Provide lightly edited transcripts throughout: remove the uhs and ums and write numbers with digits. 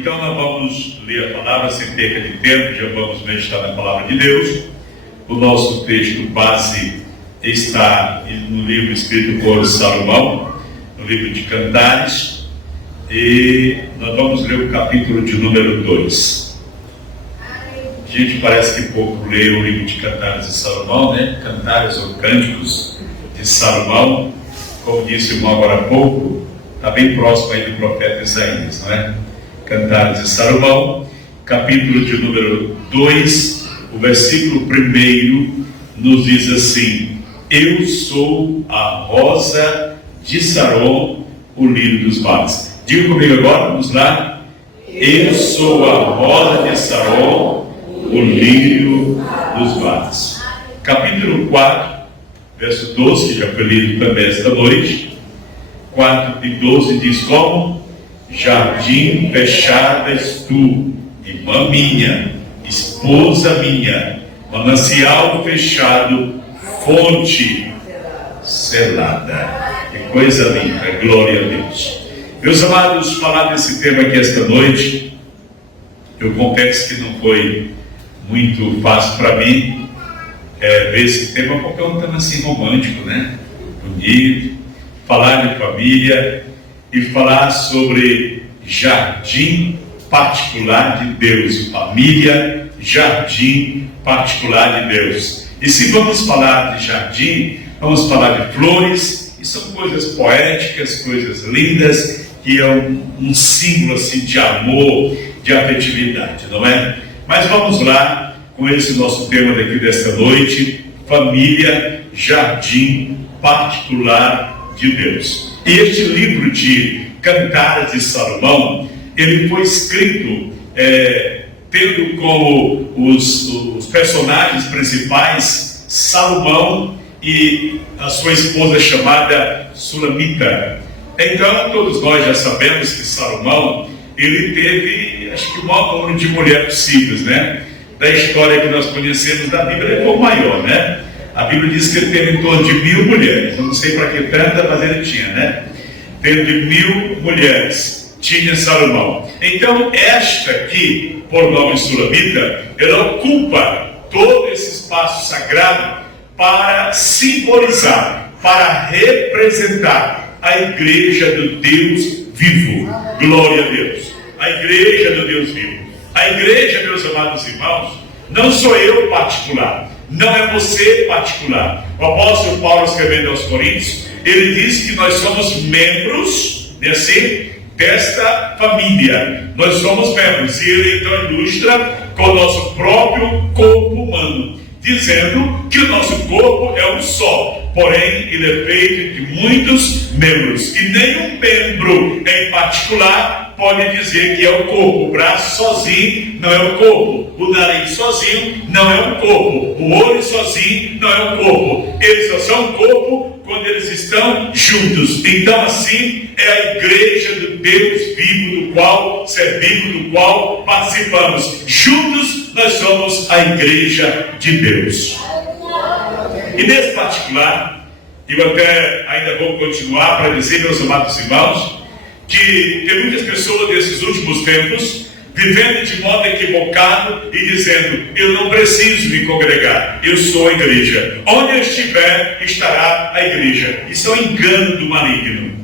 Então nós vamos ler a palavra sem perca de tempo, já vamos meditar na palavra de Deus. O nosso texto base está no livro escrito por Salomão, no livro de Cantares, e nós vamos ler o capítulo de número 2. A gente parece que pouco lê o livro de Cantares de Salomão, né? Cantares ou Cânticos de Salomão, como disse o irmão agora há pouco, está bem próximo aí do profeta Isaías, não é? Cantares de Salomão, capítulo de número 2, o versículo 1 nos diz assim: Eu sou a rosa de Saron, o lírio dos vales. Diga comigo agora, vamos lá. Eu sou a rosa de Saron, o lírio dos vales. Capítulo 4, verso 12, que já foi lido também esta noite. 4 e 12 diz como: Jardim fechado és tu, irmã minha, esposa minha, manancial fechado, fonte selada. Que coisa linda, glória a Deus. Meus amados, falar desse tema aqui esta noite, eu confesso que não foi muito fácil para mim ver esse tema, porque é um tema assim romântico, né? Bonito, falar de família e falar sobre jardim particular de Deus, família, jardim particular de Deus. E se vamos falar de jardim, vamos falar de flores, e são coisas poéticas, coisas lindas, que é um símbolo assim de amor, de afetividade, não é? Mas vamos lá com esse nosso tema daqui desta noite: família, jardim particular de Deus. E este livro de Cantares de Salomão, ele foi escrito tendo como os personagens principais Salomão e a sua esposa chamada Sulamita. Então todos nós já sabemos que Salomão, ele teve, acho que o maior número de mulheres possíveis, né? Da história que nós conhecemos da Bíblia, ele foi o maior, né? A Bíblia diz que ele teve em torno de 1000 mulheres. Eu não sei para que tanta, mas ele tinha, né? Teve de 1000 mulheres, tinha Salomão. Então esta aqui, por nome Sulamita, ela ocupa todo esse espaço sagrado para simbolizar, para representar a igreja do Deus vivo. Glória a Deus. A igreja do Deus vivo. A igreja, meus amados irmãos, não sou eu particular, não é você particular. O apóstolo Paulo, escrevendo aos Coríntios, ele diz que nós somos membros desta família. Nós somos membros. E ele então ilustra com o nosso próprio corpo humano, dizendo que o nosso corpo é um só, porém ele é feito de muitos membros, e nenhum membro em particular pode dizer que é o corpo. O braço sozinho não é o corpo, o nariz sozinho não é um corpo, o olho sozinho não é um corpo. Eles só são um corpo quando eles estão juntos. Então assim é a igreja do Deus vivo, do qual servimos, do qual participamos. Juntos nós somos a igreja de Deus. E nesse particular, eu até ainda vou continuar para dizer, meus amados irmãos, que tem muitas pessoas nesses últimos tempos vivendo de modo equivocado e dizendo: eu não preciso me congregar, eu sou a igreja. Onde eu estiver, estará a igreja. Isso é um engano do maligno.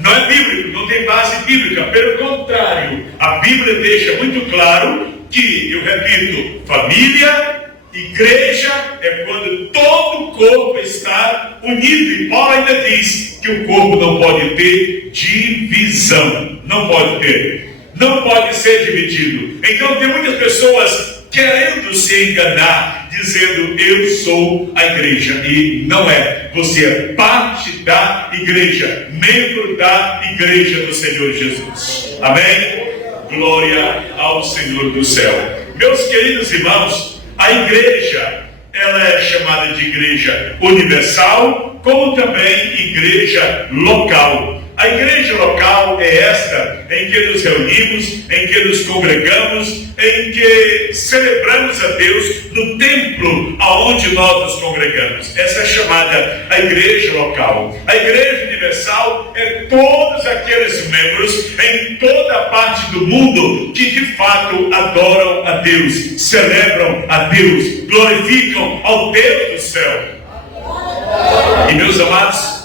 Não é bíblico, não tem base bíblica. Pelo contrário, a Bíblia deixa muito claro que, eu repito, família, igreja é quando todo o corpo está unido. E Paulo ainda diz que o corpo não pode ter divisão. Não pode ter. Não pode ser dividido. Então tem muitas pessoas querendo se enganar, dizendo: eu sou a igreja. E não é. Você é parte da igreja, membro da igreja do Senhor Jesus. Amém? Glória ao Senhor do céu. Meus queridos irmãos, a igreja, ela é chamada de igreja universal, como também igreja local. A igreja local é esta, em que nos reunimos, em que nos congregamos, em que celebramos a Deus no templo aonde nós nos congregamos. Essa é chamada a igreja local. A igreja universal é todos aqueles membros em toda a parte do mundo que de fato adoram a Deus, celebram a Deus, glorificam ao Deus do céu. E meus amados,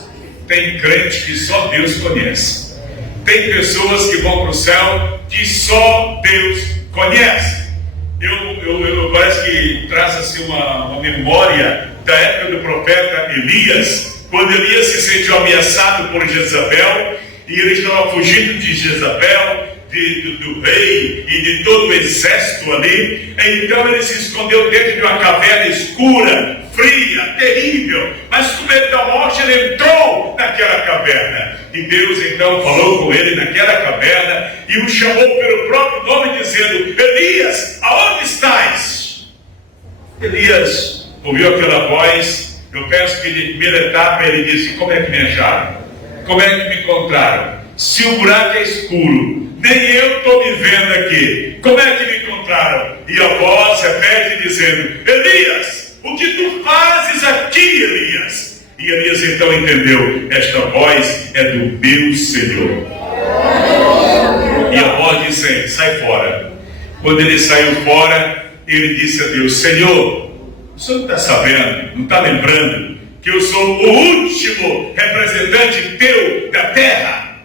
tem crente que só Deus conhece. Tem pessoas que vão para o céu que só Deus conhece. Parece que traz assim uma memória da época do profeta Elias, quando Elias se sentiu ameaçado por Jezabel, e ele estava fugindo de Jezabel, do rei e de todo o exército ali. Então ele se escondeu dentro de uma caverna escura, fria, terrível, mas com medo da morte ele entrou naquela caverna, e Deus então falou com ele naquela caverna e o chamou pelo próprio nome, dizendo: Elias, aonde estás? Elias ouviu aquela voz. Eu peço que de primeira etapa ele disse: como é que me acharam? Como é que me encontraram? Se o buraco é escuro, nem eu estou me vendo aqui, como é que me encontraram? E a voz repete dizendo: Elias, o que tu fazes aqui, Elias? E Elias então entendeu: esta voz é do meu Senhor. E a voz disse: sai fora. Quando ele saiu fora, ele disse a Deus: Senhor, o senhor não está sabendo, não está lembrando que eu sou o último representante teu da terra?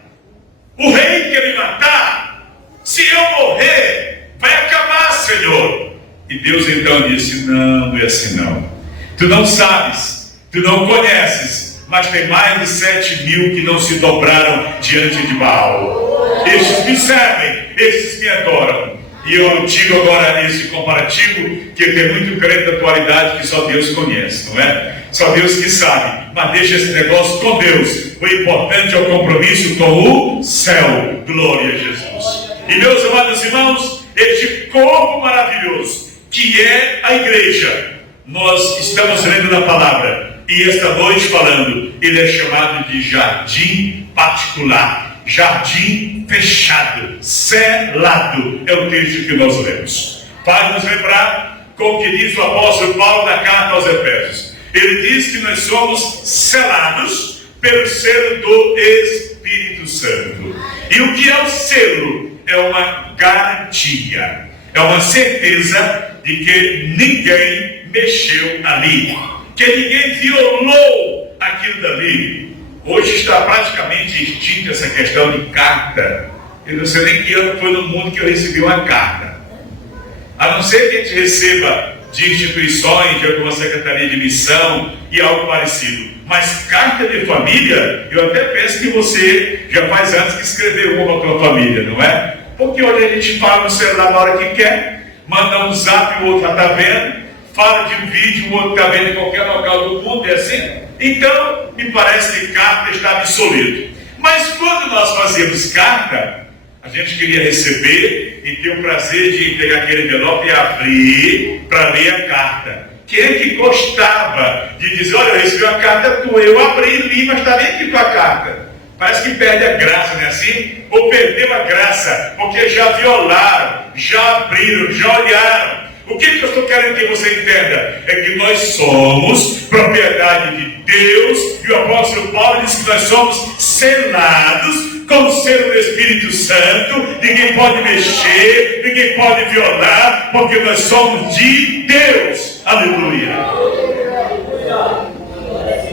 O rei quer me matar. Se eu morrer, vai acabar, Senhor. E Deus então disse: não é assim não. Tu não sabes, tu não conheces, mas tem mais de 7.000 que não se dobraram diante de Baal. Estes me servem, estes me adoram. E eu digo agora esse comparativo, que tem muito crente da atualidade que só Deus conhece, não é? Só Deus que sabe, mas deixa esse negócio com Deus. O importante é o compromisso com o céu. Glória a Jesus. E meus amados irmãos, este corpo maravilhoso que é a igreja, nós estamos lendo na palavra, e esta noite falando, ele é chamado de jardim particular, jardim fechado, selado, é o texto que nós lemos. Faz nos lembrar com o que diz o apóstolo Paulo na carta aos Efésios. Ele diz que nós somos selados pelo selo do Espírito Santo. E o que é o selo? É uma garantia, é uma certeza de que ninguém mexeu ali, que ninguém violou aquilo dali. Hoje está praticamente extinta essa questão de carta. Eu não sei nem que ano foi no mundo que eu recebi uma carta. A não ser que a gente receba de instituições, de alguma secretaria de missão e algo parecido. Mas carta de família, eu até penso que você já faz anos que escreveu uma para a tua família, não é? Porque hoje a gente fala no celular na hora que quer, manda um zap, o outro já está vendo, fala de um vídeo, o outro está vendo em qualquer local do mundo, é assim? Então, me parece que carta está obsoleto. Mas quando nós fazíamos carta, a gente queria receber e ter o prazer de pegar aquele envelope e abrir para ler a carta. Quem é que gostava de dizer: olha, eu recebi uma carta tua, eu abri e li, mas está nem aqui tua carta? Parece que perde a graça, não é assim? Ou perdeu a graça, porque já violaram, já abriram, já olharam. O que eu estou querendo que você entenda? É que nós somos propriedade de Deus, e o apóstolo Paulo diz que nós somos selados com o selo do Espírito Santo. Ninguém pode mexer, ninguém pode violar, porque nós somos de Deus. Aleluia.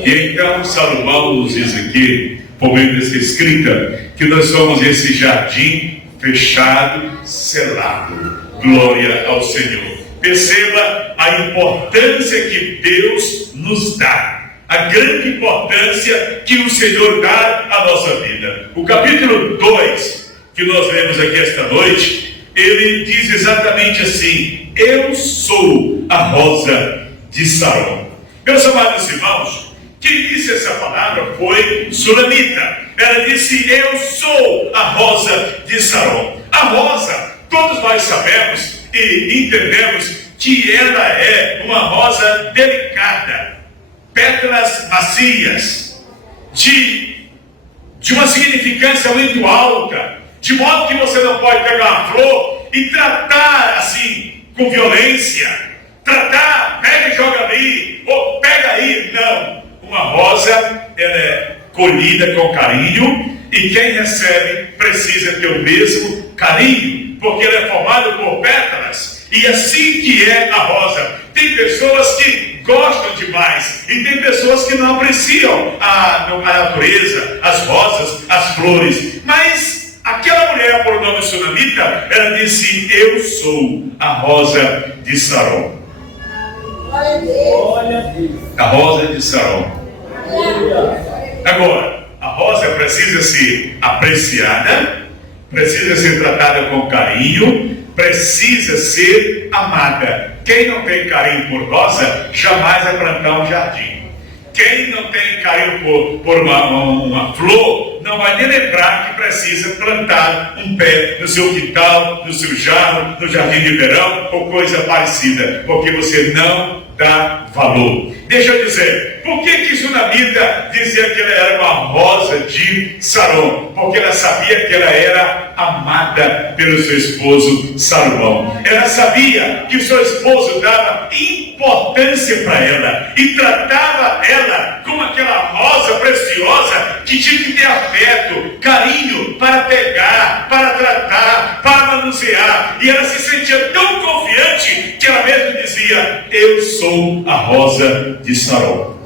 E então Salomão nos diz aqui, por meio dessa escrita, que nós somos esse jardim fechado, selado. Glória ao Senhor. Perceba a importância que Deus nos dá, a grande importância que o Senhor dá à nossa vida. O capítulo 2, que nós lemos aqui esta noite, ele diz exatamente assim: eu sou a rosa de Sarón. Meus amados irmãos, quem disse essa palavra foi Sulamita. Ela disse: eu sou a rosa de Sarón. A rosa, todos nós sabemos e entendemos que ela é uma rosa delicada, pétalas macias, de de uma significância muito alta, de modo que você não pode pegar uma flor e tratar assim, com violência, tratar, pega e joga ali, ou pega aí. Não, uma rosa, ela é colhida com carinho, e quem recebe precisa ter o mesmo carinho, porque ela é formada por pétalas, e assim que é a rosa. Tem pessoas que gostam demais, e tem pessoas que não apreciam a natureza, as rosas, as flores, mas aquela mulher, por nome sunamita, ela disse: eu sou a rosa de Saron. A rosa de Saron. Agora, a rosa precisa ser apreciada, precisa ser tratada com carinho, precisa ser amada. Quem não tem carinho por rosa, jamais vai plantar um jardim. Quem não tem carinho por uma flor, não vai nem lembrar que precisa plantar um pé no seu quintal, no seu jarro, no jardim de verão, ou coisa parecida, porque você não dá valor. Deixa eu dizer, por que Sunamita dizia que ela era uma rosa de Saron? Porque ela sabia que ela era amada pelo seu esposo Salomão. Ela sabia que o seu esposo dava importância para ela e tratava ela como aquela rosa preciosa que tinha que ter afeto, carinho para pegar, para tratar, para manusear. E ela se sentia tão confiante que ela mesma dizia: eu sou a rosa de Saron.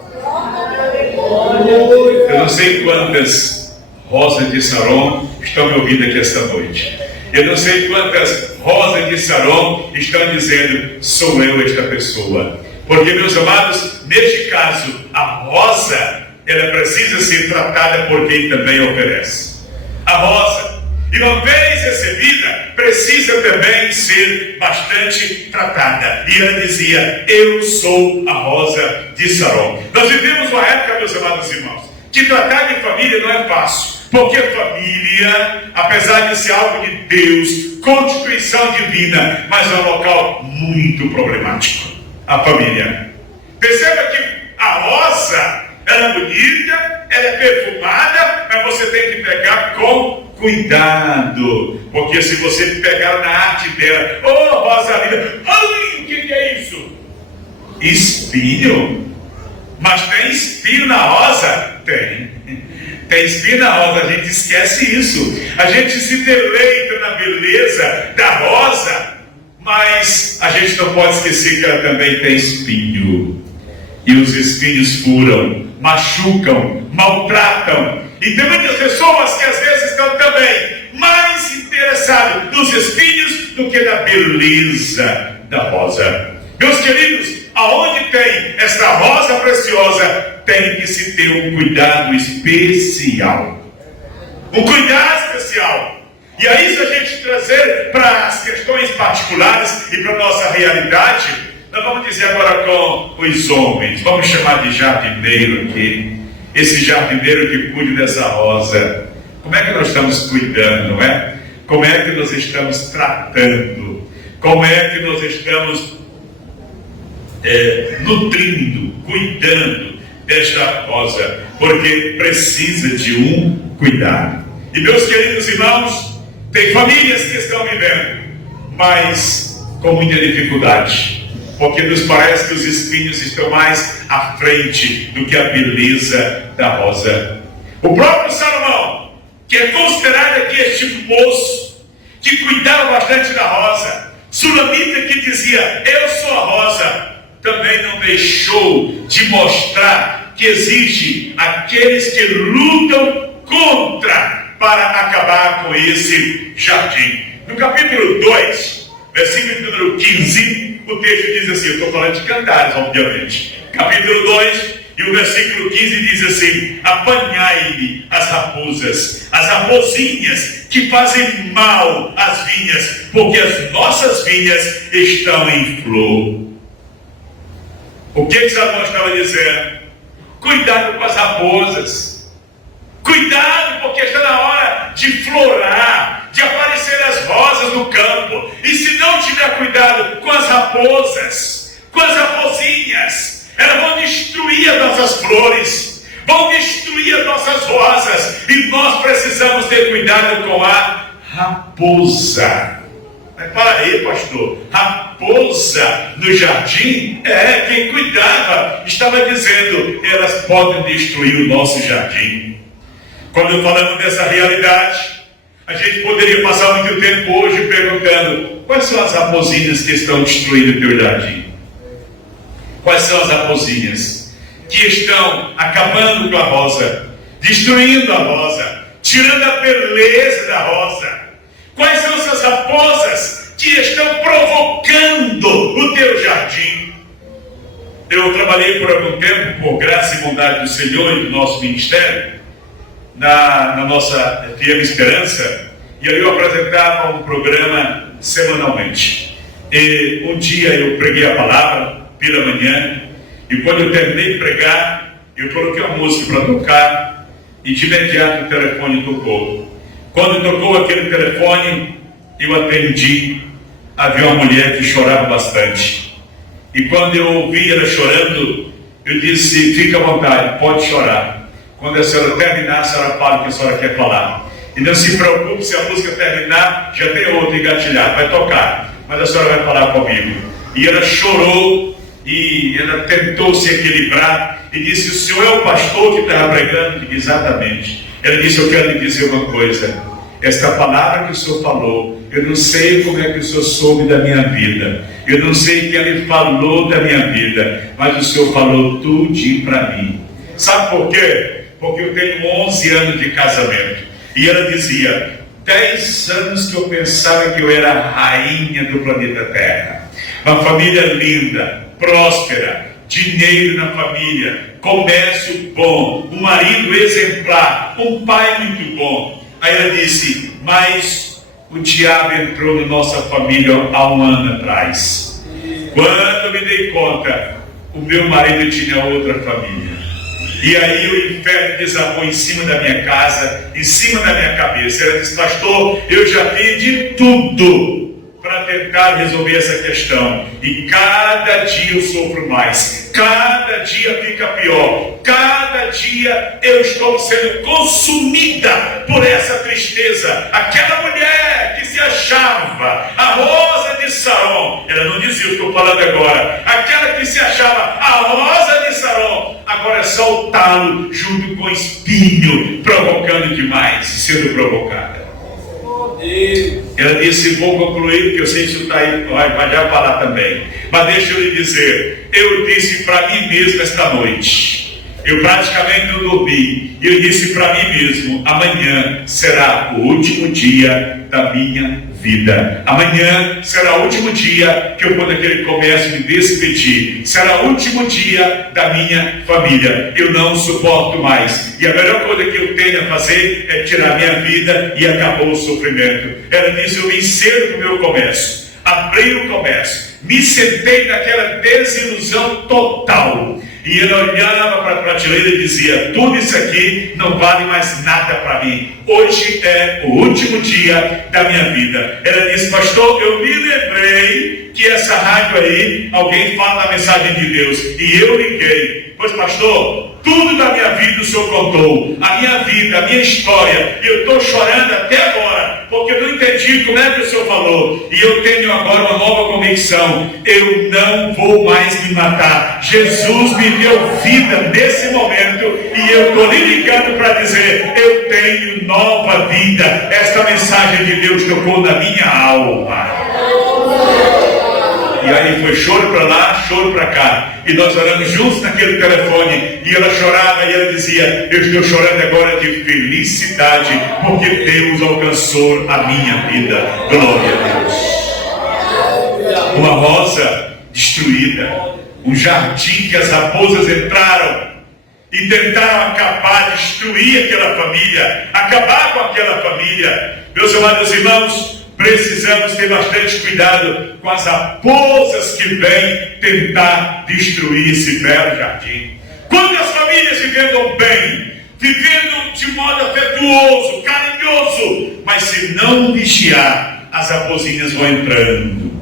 Eu não sei quantas rosas de Saron estão me ouvindo aqui esta noite. Eu não sei quantas rosas de Saron estão dizendo: sou eu esta pessoa. Porque, meus amados, neste caso, a rosa, ela precisa ser tratada por quem também oferece. A rosa, e uma vez recebida, precisa também ser bastante tratada. E ela dizia: eu sou a rosa de Saron. Nós vivemos uma época, meus amados irmãos, que tratar de família não é fácil. Porque família, apesar de ser algo de Deus, constituição divina, mas é um local muito problemático. A família. Perceba que a rosa, ela é bonita, ela é perfumada, mas você tem que pegar com cuidado. Porque se você pegar na arte dela, oh, rosa linda, ai, o que é isso? Espinho? Mas tem espinho na rosa? Tem. Tem espinho na rosa, a gente esquece isso. A gente se deleita na beleza da rosa, mas a gente não pode esquecer que ela também tem espinho. E os espinhos furam, machucam, maltratam. E tem muitas pessoas que às vezes estão também mais interessadas nos espinhos do que na beleza da rosa. Meus queridos, aonde tem esta rosa preciosa, tem que se ter um cuidado especial. Um cuidado especial. E aí, se a gente trazer para as questões particulares e para a nossa realidade, nós vamos dizer agora com os homens, vamos chamar de jardineiro aqui, esse jardineiro que cuida dessa rosa. Como é que nós estamos cuidando, não é? Como é que nós estamos tratando? Como é que nós estamos nutrindo, cuidando desta rosa? Porque precisa de um cuidado. E, meus queridos irmãos, tem famílias que estão vivendo, mas com muita dificuldade, porque nos parece que os espinhos estão mais à frente do que a beleza da rosa. O próprio Salomão, que é considerado aqui este moço, que cuidava bastante da rosa, Sunamita, que dizia: eu sou a rosa, também não deixou de mostrar que existe aqueles que lutam contra para acabar com esse jardim. No capítulo 2, versículo número 15, o texto diz assim, eu estou falando de Cantares, obviamente. Capítulo 2, e o versículo 15 diz assim: apanhai-lhe as raposinhas que fazem mal às vinhas, porque as nossas vinhas estão em flor. O que Salomão estava dizendo? Cuidado com as raposas. Cuidado, porque está na hora de florar, de aparecer as rosas no campo. E se não tiver cuidado com as raposas, com as raposinhas, elas vão destruir as nossas flores. vão destruir as nossas rosas, e nós precisamos ter cuidado com a raposa. Mas para aí, pastor, raposa no jardim? Quem cuidava estava dizendo, elas podem destruir o nosso jardim. Quando falamos dessa realidade, a gente poderia passar muito tempo hoje perguntando, quais são as raposinhas que estão destruindo o teu jardim? Quais são as raposinhas que estão acabando com a rosa, destruindo a rosa, tirando a beleza da rosa? Quais são essas raposas que estão provocando o teu jardim? Eu trabalhei por algum tempo, por graça e bondade do Senhor e do nosso ministério, na nossa FM Esperança, e aí eu apresentava um programa semanalmente. E um dia eu preguei a palavra pela manhã, e quando eu terminei de pregar, eu coloquei uma música para tocar, e de imediato o telefone tocou. Quando tocou aquele telefone, eu atendi. Havia uma mulher que chorava bastante, e quando eu ouvi ela chorando, eu disse, fica à vontade, pode chorar. Quando a senhora terminar, a senhora fala o que a senhora quer falar. E não se preocupe, se a música terminar, já tem outra engatilhada, vai tocar, mas a senhora vai falar comigo. E ela chorou, e ela tentou se equilibrar, e disse, o senhor é o pastor que estava pregando? Exatamente. Ela disse, eu quero lhe dizer uma coisa, esta palavra que o senhor falou, eu não sei como é que o senhor soube da minha vida, eu não sei quem ele falou da minha vida, mas o senhor falou tudinho para mim. Sabe por quê? Porque eu tenho 11 anos de casamento. E ela dizia, 10 anos que eu pensava que eu era a rainha do planeta Terra. Uma família linda, próspera, dinheiro na família, comércio bom, um marido exemplar, um pai muito bom. Aí ela disse, mas o diabo entrou na nossa família há um ano atrás. Quando eu me dei conta, o meu marido tinha outra família. E aí o inferno desabou em cima da minha casa, em cima da minha cabeça. Ela disse, pastor, eu já fiz de tudo para tentar resolver essa questão. E cada dia eu sofro mais. Cada dia fica pior. Cada dia eu estou sendo consumida por essa tristeza. Aquela mulher que se achava a rosa de Saron, ela não dizia o que eu estou falando agora, aquela que se achava a rosa de Saron, agora é só o talo junto com o espinho, provocando demais, sendo provocada. Ela disse, vou concluir, porque eu sei que isso está aí, vai já falar também. Mas deixa eu lhe dizer, eu disse para mim mesmo esta noite, eu praticamente não dormi, e eu disse para mim mesmo, amanhã será o último dia da minha vida. Amanhã será o último dia que eu vou naquele comércio me despedir. Será o último dia da minha família. Eu não suporto mais. E a melhor coisa que eu tenho a fazer é tirar minha vida, e acabou o sofrimento. Ela disse, eu vim cedo para o meu comércio. Abri o comércio. Me sentei naquela desilusão total. E ela olhava para a prateleira e dizia, tudo isso aqui não vale mais nada para mim. Hoje é o último dia da minha vida. Ela disse, pastor, eu me lembrei que essa rádio aí, alguém fala da mensagem de Deus. E eu liguei. Pois pastor, tudo da minha vida o senhor contou. A minha vida, a minha história. E eu estou chorando até agora, porque eu não entendi como é que o senhor falou. E eu tenho agora uma nova convicção. Eu não vou mais me matar. Jesus me deu vida nesse momento, e eu estou lhe ligando para dizer, eu tenho nova vida. Esta mensagem de Deus tocou na minha alma. E aí foi choro para lá, choro para cá. E nós oramos juntos naquele telefone. E ela chorava e ela dizia, eu estou chorando agora de felicidade, porque Deus alcançou a minha vida. Glória a Deus. Uma rosa destruída. Um jardim que as raposas entraram e tentaram acabar, destruir aquela família, acabar com aquela família. Meus amados irmãos, precisamos ter bastante cuidado com as raposas que vêm tentar destruir esse belo jardim. Quantas famílias vivendo bem, vivendo de modo afetuoso, carinhoso, mas se não vigiar, as raposinhas vão entrando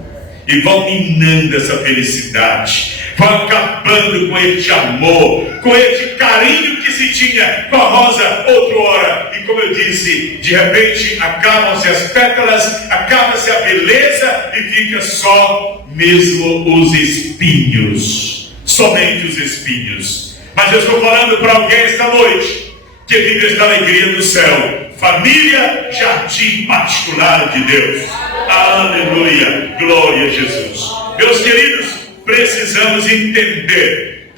e vão minando essa felicidade. foi acabando com este amor, com este carinho que se tinha com a rosa outrora. E como eu disse, de repente acabam-se as pétalas, acaba-se a beleza e fica só mesmo os espinhos, somente os espinhos. Mas eu estou falando para alguém esta noite que vive esta alegria do céu. Família Jardim Particular de Deus. Aleluia, glória a Jesus. Meus queridos, precisamos entender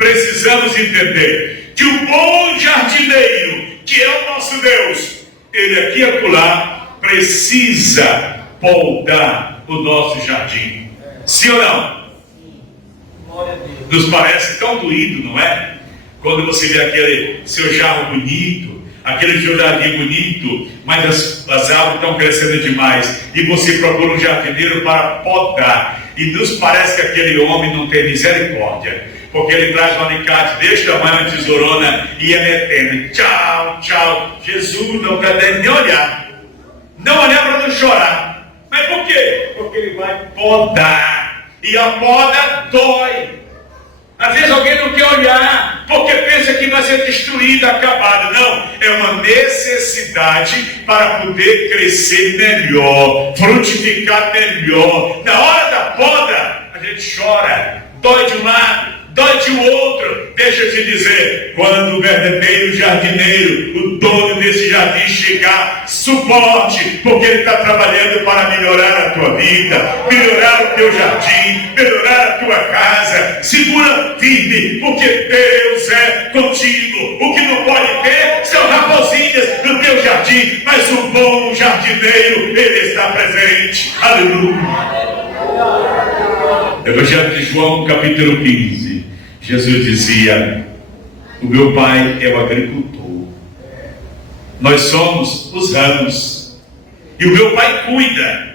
que o bom jardineiro, que é o nosso Deus, ele aqui e acolá precisa podar o nosso jardim. Sim ou não? Nos parece tão doído, não é? Quando você vê aquele seu jarro bonito, aquele seu jardim bonito, mas as árvores estão crescendo demais, e você procura um jardineiro para podar, e nos parece que aquele homem não tem misericórdia, porque ele traz um alicate deste tamanho, uma tesourona, e é metendo, tchau, tchau. Jesus não está nem olhar para não chorar. Mas por quê? Porque ele vai podar, e a poda dói. Às vezes alguém não quer olhar, porque pensa que vai ser destruída, acabada. Não, é uma necessidade para poder crescer melhor, frutificar melhor. Na hora da poda, a gente chora, dói de um lado, dói de outro. Deixa eu te dizer, quando o verdadeiro jardineiro, o dono desse jardim chegar, suporte, porque ele está trabalhando para melhorar a tua vida, melhorar o teu jardim, melhorar a tua casa. Segura firme, porque Deus é contigo. O que não pode ter são raposinhas no teu jardim, mas o bom jardineiro, ele está presente. Aleluia. Evangelho de João, capítulo 15. Jesus dizia: o meu pai é o agricultor, nós somos os ramos, e o meu pai cuida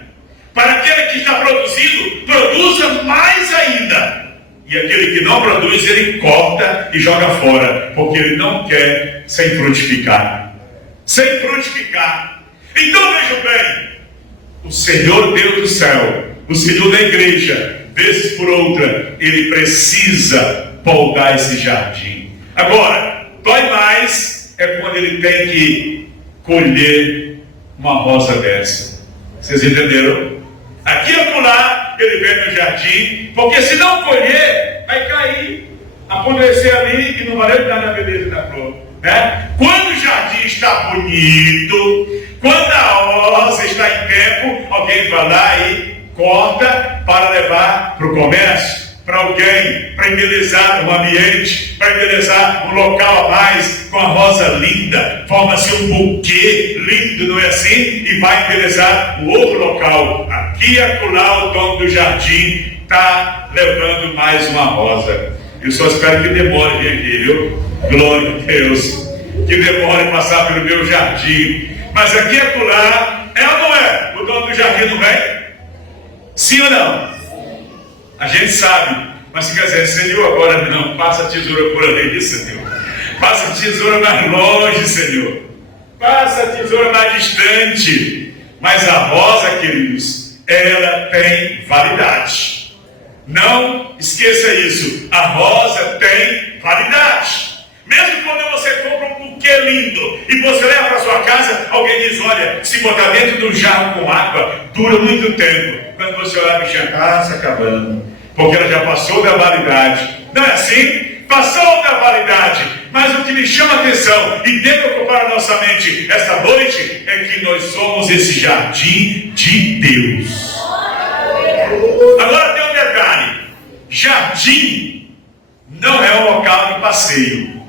para aquele que está produzindo, produza mais ainda, e aquele que não produz, ele corta e joga fora, porque ele não quer sem frutificar. Então veja bem, o Senhor Deus do céu, o Senhor da igreja, vez por outra, ele precisa podar esse jardim. Agora, dói mais é quando ele tem que colher uma rosa dessa. Vocês entenderam? Aqui e acolá, ele vem no jardim, porque se não colher, vai cair, apodrecer ali e não vai nada a beleza da flor, né? Quando o jardim está bonito, quando a rosa está em tempo, alguém vai lá e corta para levar para o comércio, para alguém, para embelezar um ambiente, para embelezar um local a mais, com a rosa linda, forma-se um buquê lindo, não é assim? E vai embelezar o outro local. Aqui e acolá o dono do jardim está levando mais uma rosa. Eu só espero que demore vir aqui, viu? Glória a Deus. Que demore passar pelo meu jardim. Mas aqui e acolá, é ou não é? O dono do jardim não vem? Sim ou não? A gente sabe, mas se quer dizer, Senhor, agora não, passa a tesoura por ali, Senhor. Passa a tesoura mais longe, Senhor. Passa a tesoura mais distante. Mas a rosa, queridos, ela tem validade. Não esqueça isso. A rosa tem validade. Mesmo quando você compra um buquê lindo e você leva para sua casa, alguém diz: olha, se botar dentro de um jarro com água, dura muito tempo. Quando você olhar, a bichinha está se acabando, porque ela já passou da validade. Não é assim? Passou da validade. Mas o que me chama a atenção e deve ocupar a nossa mente esta noite é que nós somos esse jardim de Deus. Agora tem um detalhe: jardim não é um local de passeio.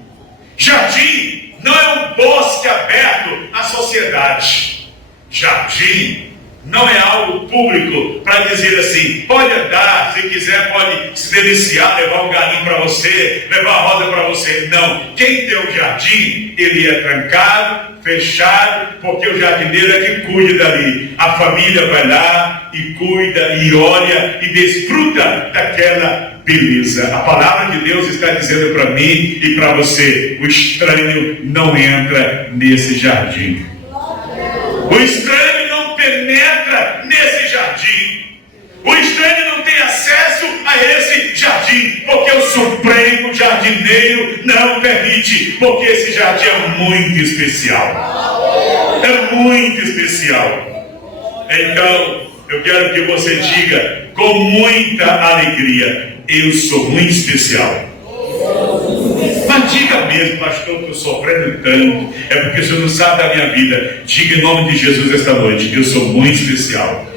Jardim não é um bosque aberto à sociedade. Jardim não é algo público para dizer assim: pode andar, se quiser pode se deliciar, levar um galinho para você, levar uma rosa para você. Não, quem tem um jardim, ele é trancado, fechado, porque o jardineiro é que cuida dali. A família vai lá e cuida e olha e desfruta daquela beleza. A palavra de Deus está dizendo para mim e para você: o estranho não entra nesse jardim. O estranho não penetra nesse jardim. O estranho não tem tem acesso a esse jardim, porque o Supremo Jardineiro não permite, porque esse jardim é muito especial. É muito especial. Então, eu quero que você diga com muita alegria: eu sou muito especial. Mas diga mesmo: pastor, eu estou sofrendo tanto, é porque o senhor não sabe da minha vida. Diga em nome de Jesus esta noite: eu sou muito especial.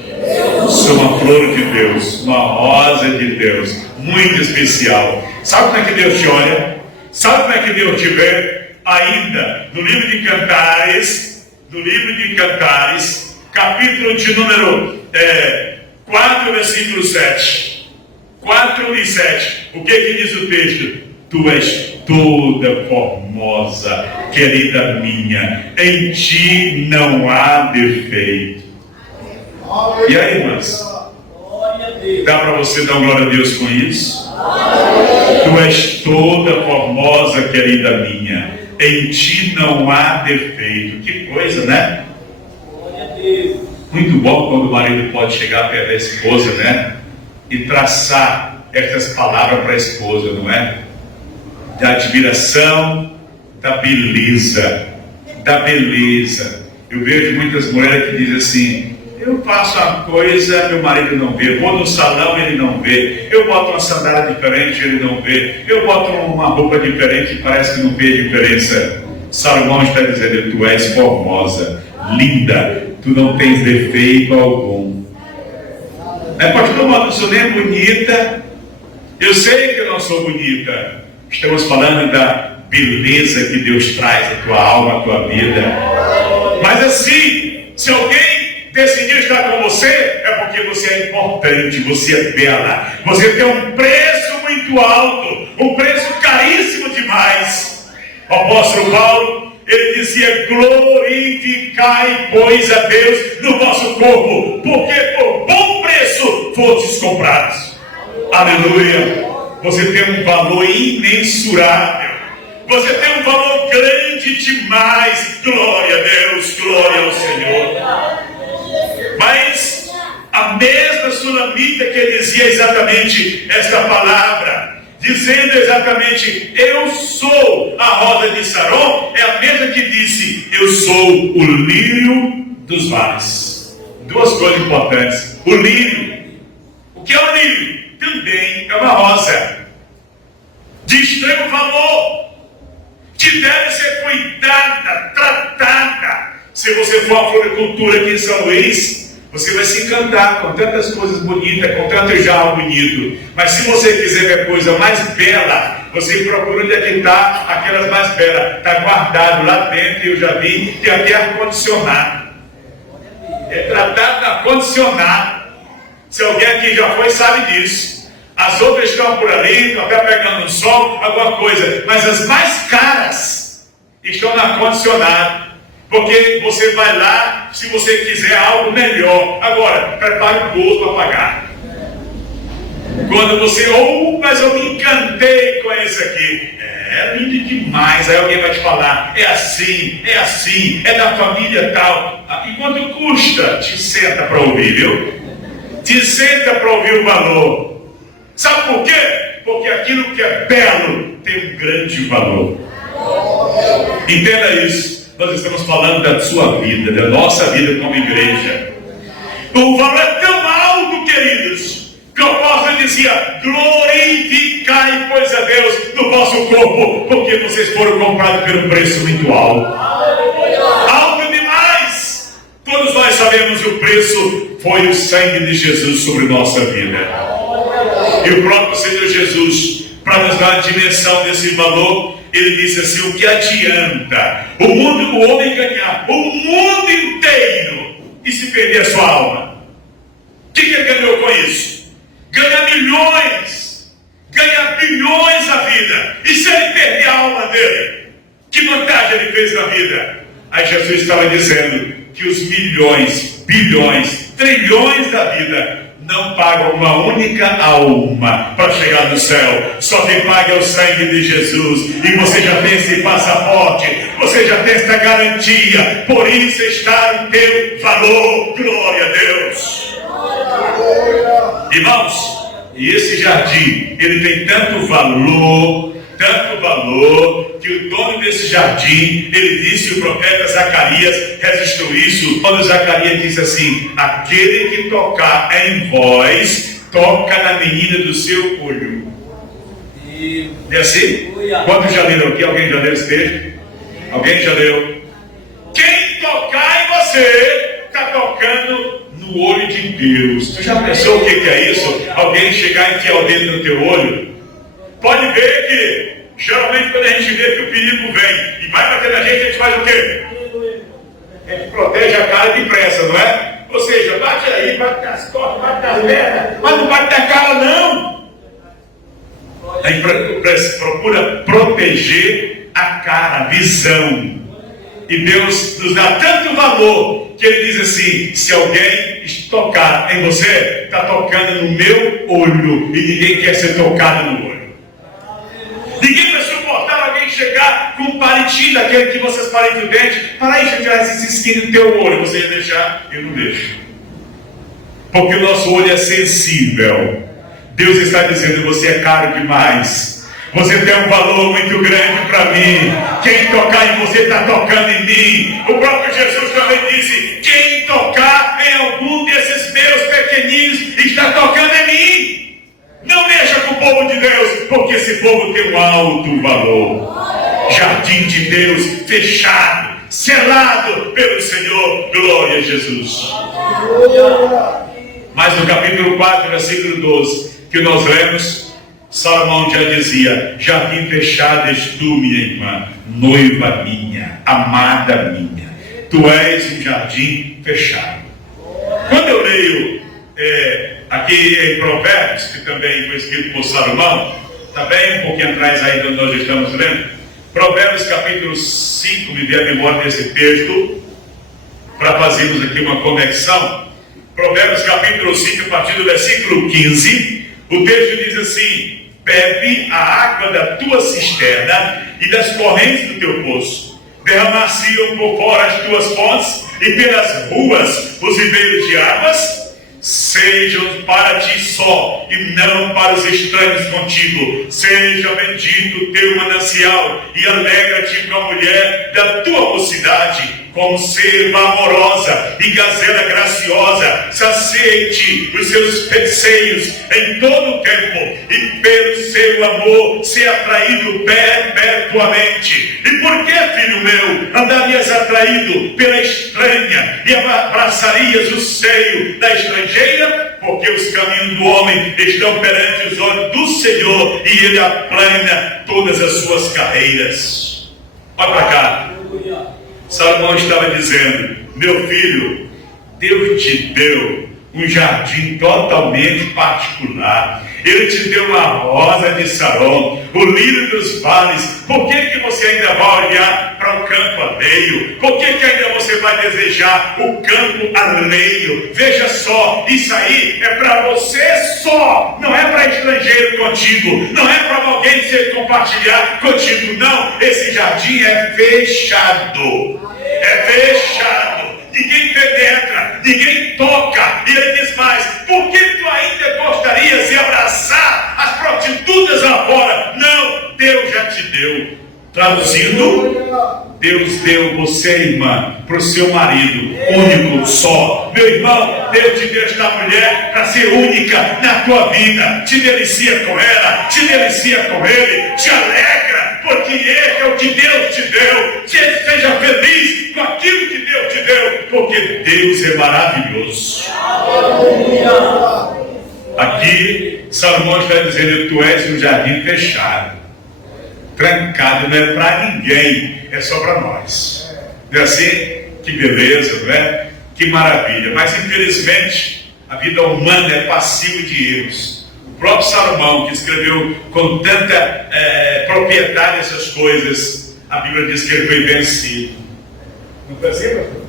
Sou uma flor de Deus, uma rosa de Deus, muito especial. Sabe como é que Deus te olha? Sabe como é que Deus te vê? Ainda no livro de Cantares, capítulo de número 4, versículo 7. 4 e 7. O que diz o texto? Tu és toda formosa, querida minha, em ti não há defeito. E aí, irmãs? Dá para você dar glória a Deus com isso? Tu és toda formosa, querida minha, em ti não há defeito. Que coisa, né? Muito bom quando o marido pode chegar perto da esposa, né? E traçar estas palavras para a esposa, não é? Da admiração, da beleza, Eu vejo muitas mulheres que dizem assim: eu faço uma coisa, meu marido não vê. Vou no salão, ele não vê. Eu boto uma sandália diferente, ele não vê. Eu boto uma roupa diferente, parece que não vê a diferença. Salomão está dizendo: tu és formosa, linda, tu não tens defeito algum. Pastor, mas eu sou nem bonita. Eu sei que eu não sou bonita. Estamos falando da beleza que Deus traz à tua alma, à tua vida. Mas assim, se alguém decidir estar com você, é porque você é importante, você é bela, você tem um preço muito alto, um preço caríssimo demais. O apóstolo Paulo, ele dizia: glorificai, pois, a Deus no vosso corpo, porque por bom preço fostes comprados. Aleluia! Você tem um valor imensurável. Você tem um valor grande demais. Glória a Deus, glória ao Senhor. Mas a mesma sulamita que dizia exatamente esta palavra, dizendo exatamente: eu sou a rosa de Saron, é a mesma que disse: eu sou o lírio dos vales. Duas coisas importantes. O lírio. O que é o lírio? Também é uma rosa de extremo valor, que deve ser cuidada, tratada. Se você for à floricultura aqui em São Luís, você vai se encantar com tantas coisas bonitas, com tanto jarro bonito. Mas se você quiser ver coisa mais bela, você procura onde é que está aquelas mais belas. Está guardado lá dentro, eu já vi, tem até ar-condicionado. É tratado ar-condicionado. Se alguém aqui já foi, sabe disso. As outras estão por ali, estão até pegando no sol, alguma coisa. Mas as mais caras estão no ar-condicionado. Porque você vai lá se você quiser algo melhor. Agora, prepare o bolso para pagar. Quando você, mas eu me encantei com esse aqui. É lindo demais. Aí alguém vai te falar: é assim, é da família tal. E quanto custa? Te senta para ouvir, viu? Te senta para ouvir o valor. Sabe por quê? Porque aquilo que é belo tem um grande valor. Entenda isso. Nós estamos falando da sua vida, da nossa vida como igreja. O valor é tão alto, queridos, que o apóstolo dizia: glorificai, pois, a Deus no vosso corpo, porque vocês foram comprados por um preço muito alto. Alto demais. Todos nós sabemos o preço foi o sangue de Jesus sobre nossa vida. E o próprio Senhor Jesus, para nos dar a dimensão desse valor, ele disse assim: o que adianta o homem ganhar o mundo inteiro e se perder a sua alma? O que ele ganhou com isso? Ganhar milhões, ganhar bilhões na vida. E se ele perder a alma dele, que vantagem ele fez na vida? Aí Jesus estava dizendo que os milhões, bilhões, trilhões da vida não pagam uma única alma para chegar no céu. Só quem paga é o sangue de Jesus. E você já tem esse passaporte, você já tem essa garantia. Por isso está o teu valor. Glória a Deus. Irmãos, E esse jardim, ele tem tanto valor, que o dono desse jardim, ele disse, o profeta Zacarias registrou isso, quando Zacarias disse assim: aquele que tocar em vós, toca na menina do seu olho. E assim? Quantos já leram aqui? Alguém já leu esse texto? Alguém já leu? Quem tocar em você, está tocando no olho de Deus. Tu já pensou o que é isso? Alguém chegar e enfiar o dedo no teu olho? Pode ver que, geralmente, quando a gente vê que o perigo vem e vai bater na gente, a gente faz o quê? A gente protege a cara depressa, não é? Ou seja, bate aí, bate nas costas, bate nas pernas, mas não bate na cara, não. A gente procura proteger a cara, a visão. E Deus nos dá tanto valor que Ele diz assim: se alguém tocar em você, está tocando no meu olho. E ninguém quer ser tocado no olho. Ninguém vai suportar alguém chegar com um palitinho daquele que vocês parem o dente. Para aí, gente, esse esquina no teu olho. Você ia deixar? Eu não deixo. Porque o nosso olho é sensível. Deus está dizendo: você é caro demais. Você tem um valor muito grande para mim. Quem tocar em você está tocando em mim. O próprio Jesus também disse: quem tocar em algum desses meus pequeninos está tocando em mim. Não mexa com o povo de Deus, porque esse povo tem um alto valor. Jardim de Deus fechado, selado pelo Senhor. Glória a Jesus. Mas no capítulo 4, versículo 12, que nós lemos, Salomão já dizia: jardim fechado és tu, minha irmã, noiva minha, amada minha. Tu és um jardim fechado. Quando eu leio aqui em Provérbios, que também foi escrito por Salomão, está bem um pouquinho atrás aí onde nós estamos lendo, Provérbios capítulo 5, me dê a memória desse texto, para fazermos aqui uma conexão. Provérbios capítulo 5, a partir do versículo 15, o texto diz assim: bebe a água da tua cisterna e das correntes do teu poço. Derramar-se-iam por fora as tuas fontes, e pelas ruas os ribeiros de águas. Sejam para ti só, e não para os estranhos contigo. Seja bendito o teu manancial, e alegra-te com a mulher da tua mocidade, como serva amorosa e gazela graciosa. Sacie-te os seus seios em todo o tempo, e pelo seu amor ser atraído perpetuamente. E por que, filho meu, andarias atraído pela estranha e abraçarias o seio da estrangeira? Porque os caminhos do homem estão perante os olhos do Senhor, e Ele aplana todas as suas carreiras. Olha para cá. Salomão estava dizendo: meu filho, Deus te deu um jardim totalmente particular. Ele te deu uma rosa de Saron, o lírio dos vales. Por que você ainda vai olhar para o campo alheio? Por que ainda você vai desejar o campo alheio? Veja só, isso aí é para você só. Não é para estrangeiro contigo. Não é para alguém se compartilhar contigo. Não, esse jardim é fechado. É fechado. Ninguém penetra, ninguém toca. E ele diz mais: por que tu ainda gostarias de abraçar as prostitutas lá fora? Não, Deus já te deu. Traduzindo, Deus deu você, irmã, para o seu marido, único, só. Meu irmão, Deus te deu esta mulher para ser única na tua vida. Te delicia com ela, te delicia com ele, te alegra, porque este é o que Deus te deu. Seja feliz com aquilo que Deus te deu, porque Deus é maravilhoso. Aqui, Salomão está dizendo: tu és um jardim fechado, trancado, não é para ninguém, é só para nós. Não é assim? Que beleza, não é? Que maravilha. Mas infelizmente a vida humana é passível de erros. O próprio Salomão, que escreveu com tanta propriedade essas coisas, a Bíblia diz que ele foi vencido. Não foi assim, pastor?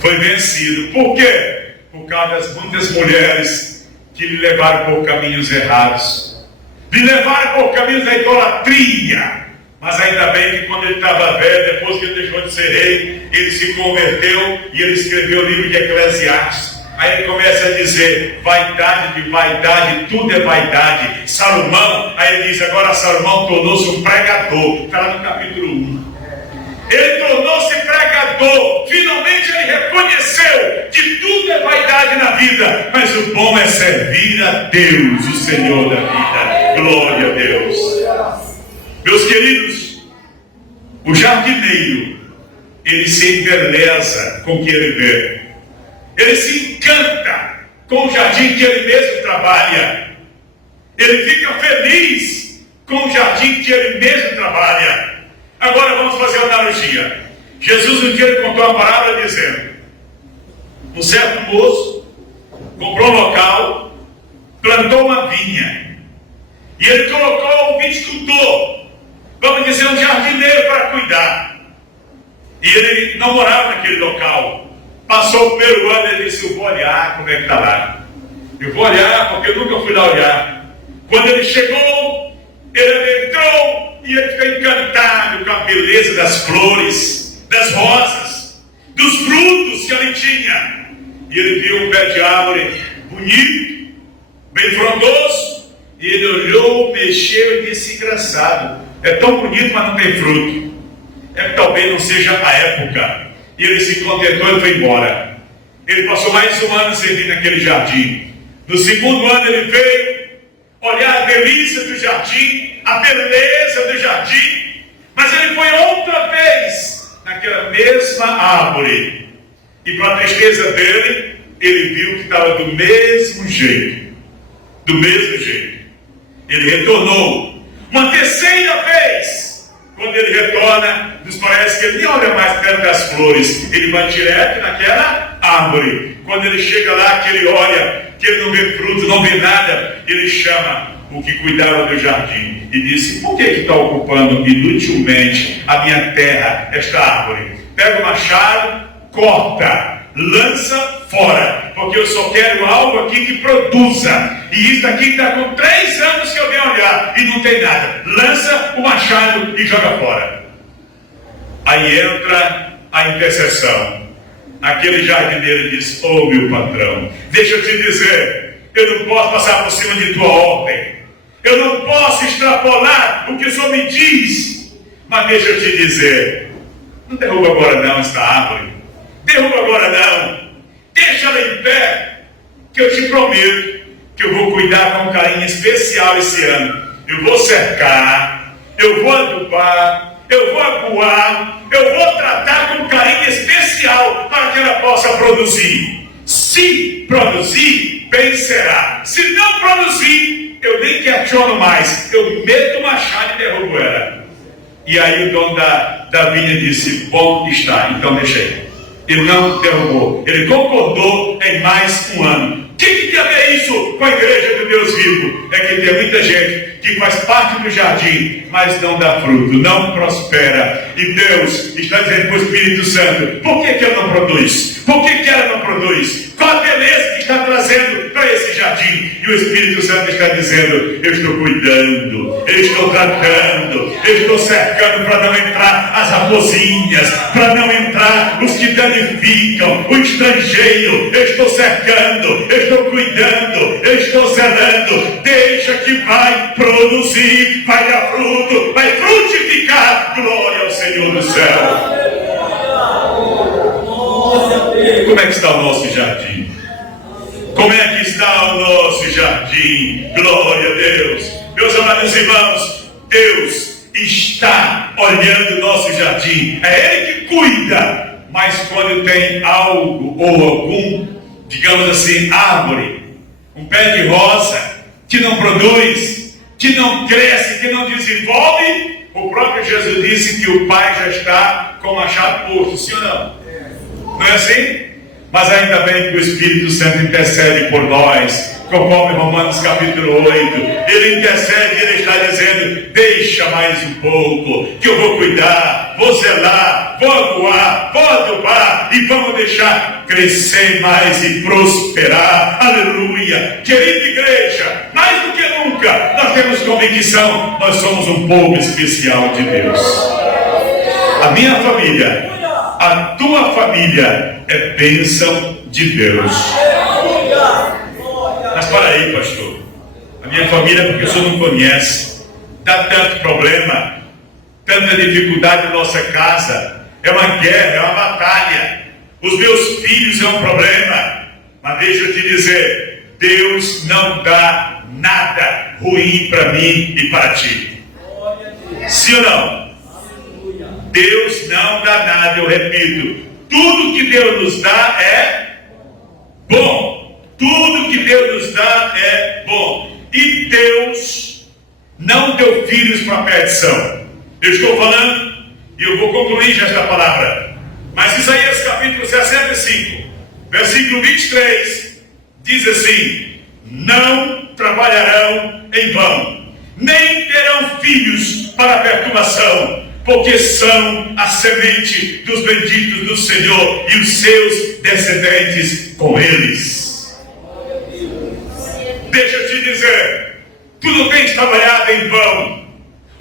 Foi vencido. Por quê? Por causa das muitas mulheres que lhe levaram por caminhos errados. Me levaram por caminhos da idolatria. Mas ainda bem que quando ele estava velho, depois que ele deixou de ser rei, ele se converteu e ele escreveu o livro de Eclesiastes. Aí ele começa a dizer, vaidade de vaidade, tudo é vaidade. Salomão, aí ele diz, agora Salomão tornou-se um pregador. Está lá no capítulo 1. Ele tornou-se pregador. Finalmente ele reconheceu que tudo é vaidade na vida, mas o bom é servir a Deus, o Senhor da vida. Glória a Deus. Meus queridos, o jardineiro, ele se embeleza com o que ele vê. Ele se encanta com o jardim que ele mesmo trabalha. Ele fica feliz com o jardim que ele mesmo trabalha. Agora vamos fazer uma analogia. Jesus um dia ele contou uma parábola dizendo: um certo moço comprou um local, plantou uma vinha, e ele colocou um viticultor, vamos dizer um jardineiro, para cuidar. E ele não morava naquele local. Passou o primeiro ano e ele disse: eu vou olhar como é que está lá. Eu vou olhar porque eu nunca fui lá olhar. Quando ele chegou, ele entrou e ele ficou encantado com a beleza das flores, das rosas, dos frutos que ali tinha. E ele viu um pé de árvore bonito, bem frondoso, e ele olhou, mexeu e disse: engraçado, é tão bonito, mas não tem fruto. É que talvez não seja a época. E ele se contentou e foi embora. Ele passou mais um ano servindo naquele jardim. No segundo ano ele veio olhar a delícia do jardim, a beleza do jardim, mas ele foi outra vez naquela mesma árvore. E para a tristeza dele, ele viu que estava do mesmo jeito. Do mesmo jeito. Ele retornou uma terceira vez. Quando ele retorna, nos parece que ele nem olha mais perto das flores, ele vai direto naquela árvore. Quando ele chega lá, que ele olha, que ele não vê fruto, não vê nada, ele chama o que cuidava do jardim e disse: por que está ocupando inutilmente a minha terra, esta árvore? Pega o machado, corta, lança fora, porque eu só quero algo aqui que produza. E isso aqui está com 3 anos que eu venho olhar e não tem nada. Lança o machado e joga fora. Aí entra a intercessão. Aquele jardineiro diz: oh meu patrão, deixa eu te dizer, eu não posso passar por cima de tua ordem, eu não posso extrapolar o que o Senhor me diz, mas deixa eu te dizer, não derruba agora não esta árvore, derruba agora não, deixa ela em pé, que eu te prometo que eu vou cuidar com um carinho especial esse ano. Eu vou cercar, eu vou adubar, eu vou aguar, eu vou tratar com um carinho especial para que ela possa produzir. Se produzir, bem será. Se não produzir, eu nem questiono mais, eu meto o machado e derrubo ela. E aí o dono da vinha disse: bom está, então deixa aí. Ele não derrubou, ele concordou em mais um ano. O que tem a ver isso com a igreja do Deus vivo? É que tem muita gente que faz parte do jardim, mas não dá fruto, não prospera. E Deus está dizendo para o Espírito Santo: por que ela não produz? Por que ela não produz? Qual a beleza que está trazendo para esse jardim? E o Espírito Santo está dizendo: eu estou cuidando, eu estou tratando, eu estou cercando para não entrar as raposinhas, para não entrar os que danificam, o estrangeiro. Eu estou cercando, eu estou cuidando, eu estou zelando. Deixa que vai produzir, vai dar fruto, vai frutificar. Glória ao Senhor do céu. Como é que está o nosso jardim? Como é que está o nosso jardim? Glória a Deus. Meus amados irmãos, Deus está olhando o nosso jardim. É Ele que cuida. Mas quando tem algo ou algum, digamos assim, árvore, um pé de rosa, que não produz, que não cresce, que não desenvolve, o próprio Jesus disse que o Pai já está com o machado posto, sim ou não? Não é assim? Mas ainda bem que o Espírito Santo intercede por nós, conforme Romanos capítulo 8, ele intercede e ele está dizendo: deixa mais um pouco, que eu vou cuidar, vou zelar, vou aguar, vou adubar e vamos deixar crescer mais e prosperar. Aleluia! Querida igreja, mais do que nunca, nós temos convicção, nós somos um povo especial de Deus. A minha família, a tua família é bênção de Deus. para aí, pastor. A minha família, porque o senhor não conhece, dá tanto problema, tanta dificuldade na nossa casa. É uma guerra, é uma batalha. Os meus filhos é um problema. Mas deixa eu te dizer, Deus não dá nada ruim para mim e para ti. Sim ou não? Deus não dá nada, eu repito. Tudo que Deus nos dá é bom. Tudo que Deus nos dá é bom. E Deus não deu filhos para perdição. Eu estou falando, e eu vou concluir já esta palavra. Mas Isaías capítulo 65, versículo 23, diz assim: não trabalharão em vão, nem terão filhos para perturbação, porque são a semente dos benditos do Senhor e os seus descendentes com eles. Deixa eu te dizer, tu não tens trabalhado em vão.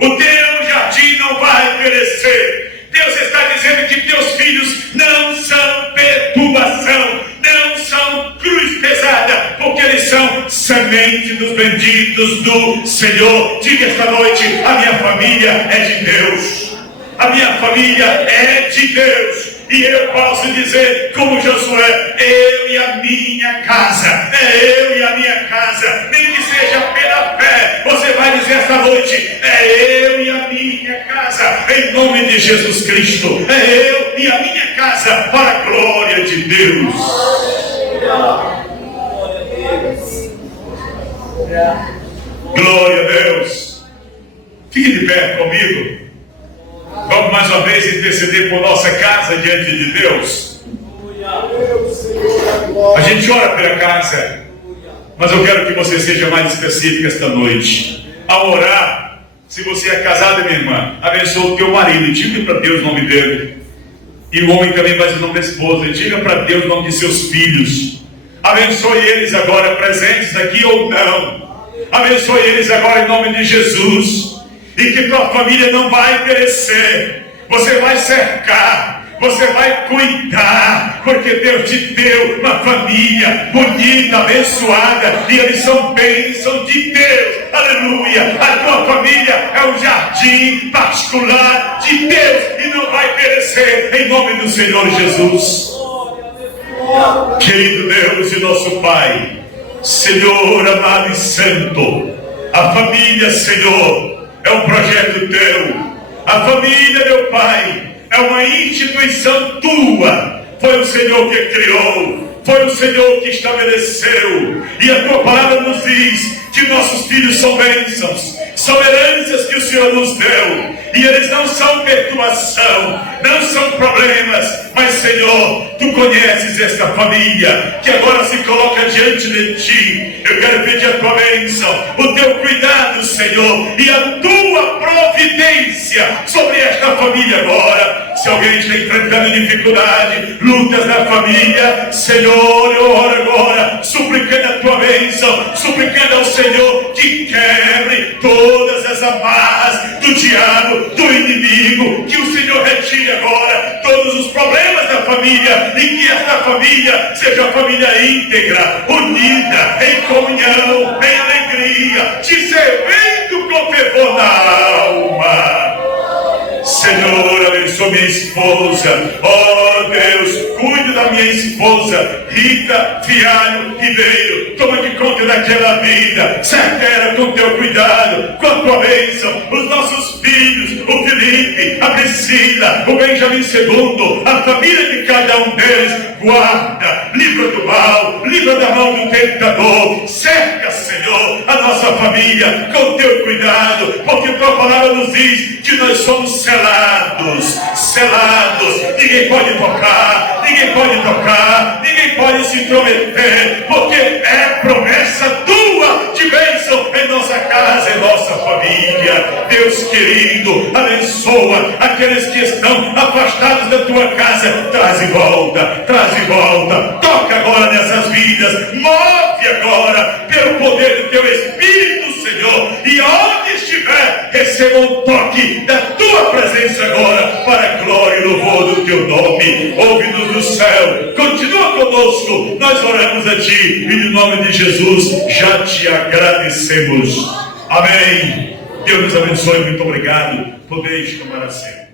O teu jardim não vai perecer. Deus está dizendo que teus filhos não são perturbação, não são cruz pesada, porque eles são semente dos benditos do Senhor. Diga esta noite: a minha família é de Deus. A minha família é de Deus. E eu posso dizer, como Josué, eu e a minha casa, eu e a minha casa, nem que seja pela fé, você vai dizer esta noite, eu e a minha casa, em nome de Jesus Cristo, eu e a minha casa, para a glória de Deus. Glória a Deus. Fique de pé comigo. Vamos mais uma vez interceder por nossa casa diante de Deus. A gente ora pela casa, mas eu quero que você seja mais específico esta noite. Ao orar, se você é casada, minha irmã, abençoa o teu marido, diga para Deus o nome dele. E o homem também faz o nome da esposa, diga para Deus o nome de seus filhos. Abençoe eles agora, presentes aqui ou não. Abençoe eles agora em nome de Jesus. E que tua família não vai perecer. Você vai cercar, você vai cuidar, porque Deus te deu uma família bonita, abençoada, e eles são bênção de Deus. Aleluia. A tua família é um jardim particular de Deus e não vai perecer, em nome do Senhor Jesus. Querido Deus e nosso Pai, Senhor amado e santo, a família, Senhor, é um projeto teu. A família, meu Pai, é uma instituição tua. Foi o Senhor que criou, foi o Senhor que estabeleceu. E a tua palavra nos diz que nossos filhos são bênçãos, são heranças que o Senhor nos deu. E eles não são perturbação, não são problemas. Mas, Senhor, tu conheces esta família que agora se coloca diante de ti. Eu quero pedir a tua bênção, o teu cuidado, Senhor, e a tua providência sobre esta família agora. Se alguém está enfrentando dificuldade, lutas na família, Senhor, eu oro agora, suplicando a tua bênção, suplicando ao Senhor que quebre todas as amarras do diabo, do inimigo, que o Senhor retire agora todos os problemas da família e que esta família seja a família íntegra, unida, em comunhão, em alegria, te servindo com fervor na alma. Senhor, abençoa minha esposa. Oh Deus, cuide da minha esposa Rita Fialho Ribeiro. Toma de conta daquela vida, certeira com teu cuidado, com a tua bênção. Os nossos filhos, o Felipe, a Priscila, o Benjamin II, a família de cada um deles, guarda, livra do mal, livra da mão do tentador. Cerca, Senhor, a nossa família com teu cuidado, porque tua palavra nos diz que nós somos selados, ninguém pode tocar, ninguém pode se intrometer, porque é promessa tua de bênção em nossa casa, em nossa família. Deus querido, abençoa aqueles que estão afastados da tua casa, traz de volta, toca agora nessas vidas, move agora pelo poder do teu Espírito, Senhor, e onde estiver, receba um toque da tua tua presença agora, para a glória e louvor do teu nome. Ouve-nos do céu, continua conosco, nós oramos a ti, e no nome de Jesus já te agradecemos. Amém. Deus nos abençoe, muito obrigado. Podeis tomar assento.